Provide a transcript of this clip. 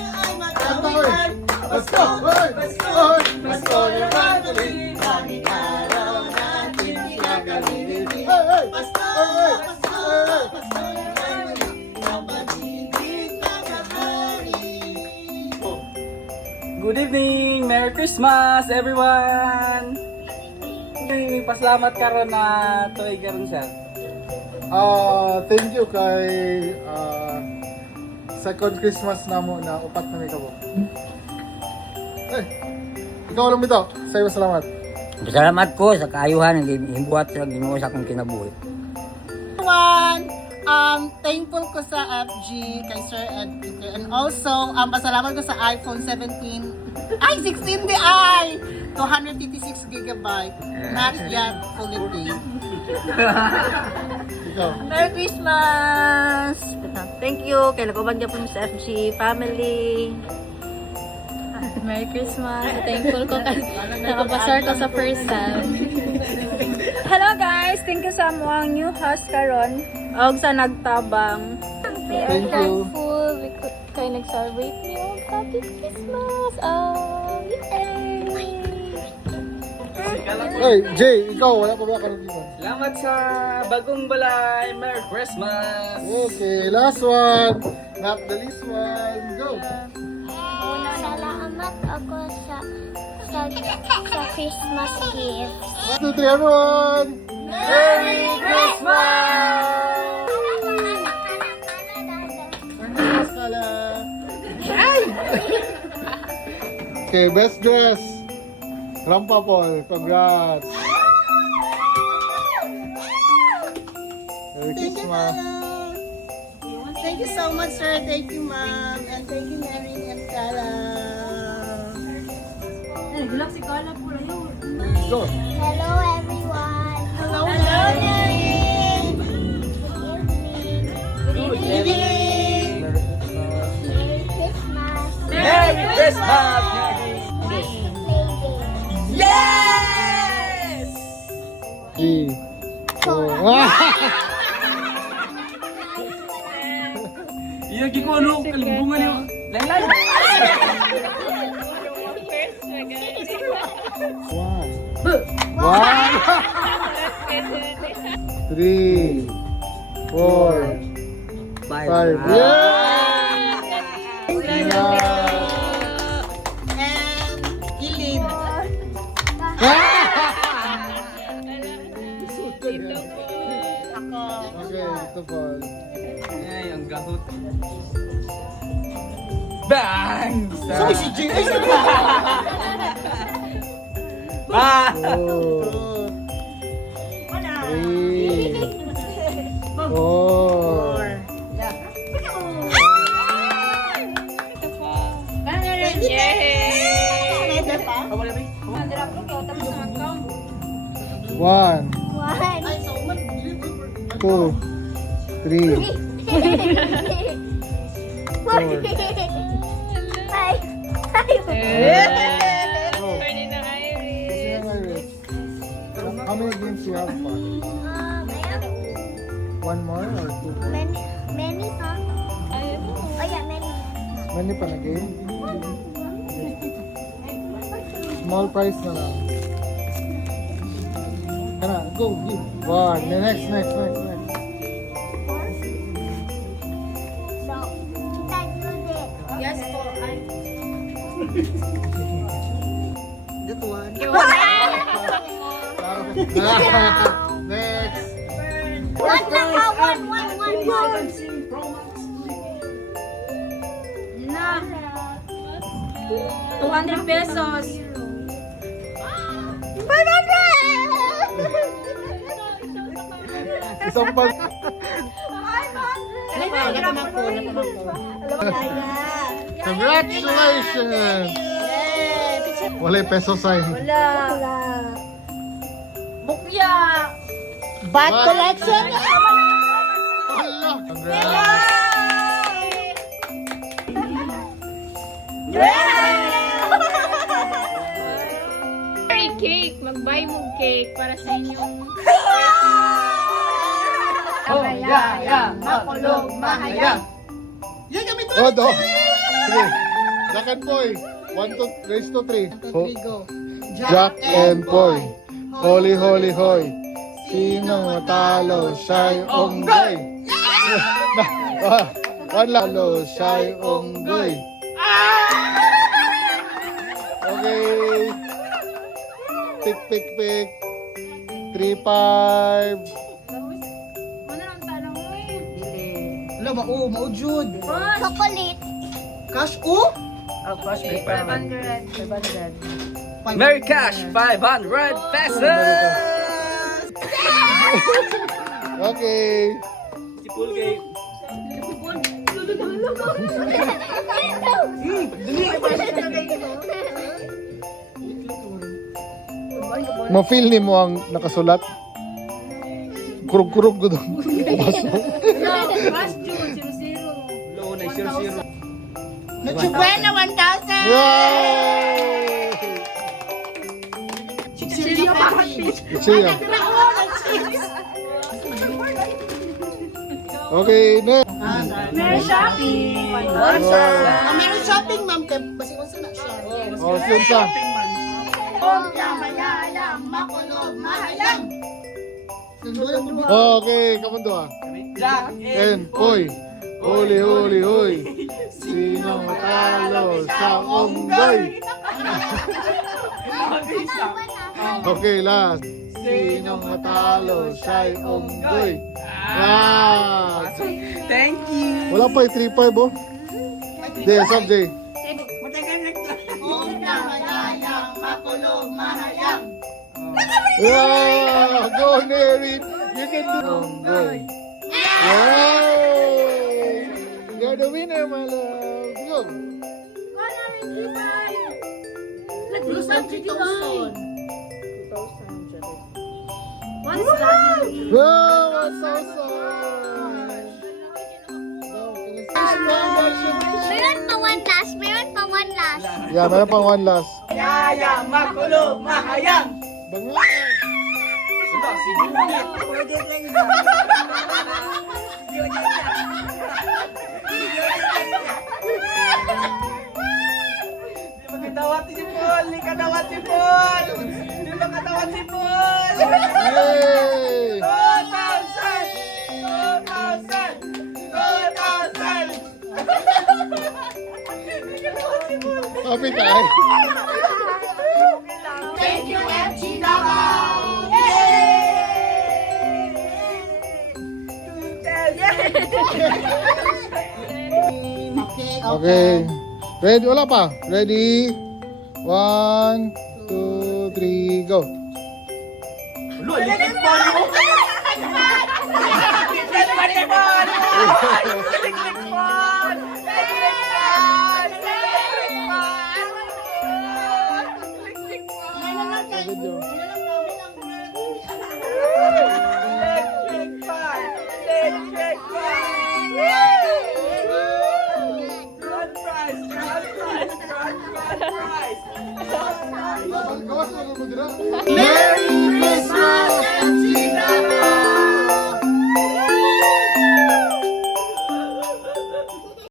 ay matawiran. Pasko, Pasko, Pasko naman ulit. Tanging araw natin pinagalitin. Pasko, Pasko, Pasko naman ulit. Ang pag-ibig na kahari. Good evening! Merry Christmas, everyone! Pasalamat karon na tuig karon sir. Thank you kay second Christmas namo na upat na may kabo. Ikaw lang bitaw. Sa'yo salamat. Salamat ko sa kaayuhan ng himbuhat sa Ginoo sa akong kinabuhi. Thankful ko sa FG kay Sir Ed and also pasalamat ko sa iPhone 17 ay 16 di ay 256 gigabyte not yet fully paid. Ikaw. Merry Christmas! Thank you kay nagubang po sa FG family. Merry Christmas! Thankful ko kay nakapasar ko sa first time. Hello guys! Thank you sa mga new house karon og sa nagtabang. We are Thank you. thankful kay nag-celebrate niyo. Happy Christmas! Yay! Hey, Jay, ikaw wala pa ba ka nag-iwan? Salamat sa bagong balay! Merry Christmas! Okay, last one. Not the least one. Go. Salamat ako sa Christmas gift. 1, 2, 3, everyone. Merry Christmas! Christmas pala. Okay, best dress. Rampa Paul, congrats. Merry Christmas. Thank you so much, sir. Thank you, ma'am. And thank you, Mary and Kala. Go. Hello everyone. Hello, Mary. Good evening. Merry Merry Christmas. Christmas. Merry Christmas! Yes! 3, 4. Iya ko ano, kalubungan niyo. Lain-lain! One. 3, 4, 5. And Gilid. Ako. Okay, ito Paul. Ay, ang gahot. Bang! So, si Jay. Ay, si Ah! 2, 3, 4. One, Ay, so, 2, 3, 4. Go. How many games do you have pa? One more or two? Many huh? Oh yeah, many. Many pa na game? Small price na lang. Kana, go, give. One. Next. So, kita do this. Yes po. Ay. That one. Next. One lang ha, one. Na! 200 pesos! Isang pag... Congratulations! Wala yung peso sign. Bukya! Bat collection. Wala! Congrats! Free cake! Mag-buy mo cake para sa inyong... Oh, yeah, makulog, mahayag! Yan kami to. Oh, do. Sige. Jack and Poy. 1 to raise to 3. 1, 2, 3, go. Jack and Poy. Holy, holy, hoy. Sinong matalo? Siya'y onggoy. One lalo, siya'y onggoy. Okay. Pick, pick, pick. 3-5. Wala, maujud. Chocolate. Cash, Oh, crush me. 500. Merry Cash 500 pesos! Okay. Si Pulgay. Ma-feel ni mo ang nakasulat? Kurog-kurog ko doon. Low na 0-0. Noche Buena, 1,000. Yay! Chichirya Package. Siya. Okay, next. Merry shopping! Meron shopping, ma'am. Basi unsa na siya. Oh, yun sa. Okay, kamundo ah. Jack And, hoy. Holy, holy, hoy. Sinong matalo sa onggoy? Okay, last. Sinong matalo siya'y onggoy? Ah! Thank you! Wala pa yung 3-5 oh. Hindi, sab, Jay. Yeah! Go, Nerin! You can do onggoy. Yay! You're the winner, my love. Go! Plus ang 3,000. Wow! What's so Meron pa one last. Meron pa one last. Yeah, meron pang one last. Yaya, makulo, mahayang! Bangan! Di makadawat si Paul! Di kadawat si Paul! Di makadawat si Paul! Yay! 2,000! 2,000! 2,000! Happy tayo. Thank you, FG Davao. Okay, Okay. Ready? Wala pa. Ready? 1, 2, 3, go. Gawas mo dira.